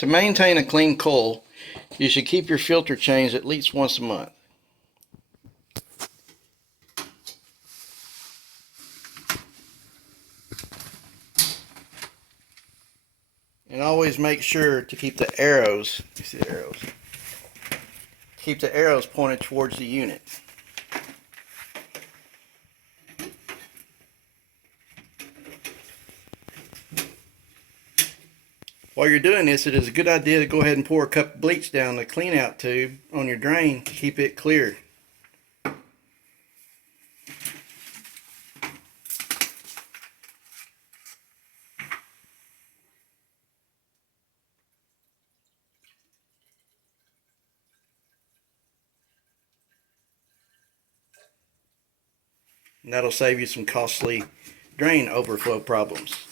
To maintain a clean coil, you should keep your filter changed at least once a month. And always make sure to keep the arrows, you see the arrows, keep the arrows pointed towards the unit. While you're doing this, it is a good idea to go ahead and pour a cup of bleach down the clean out tube on your drain to keep it clear. And that'll save you some costly drain overflow problems.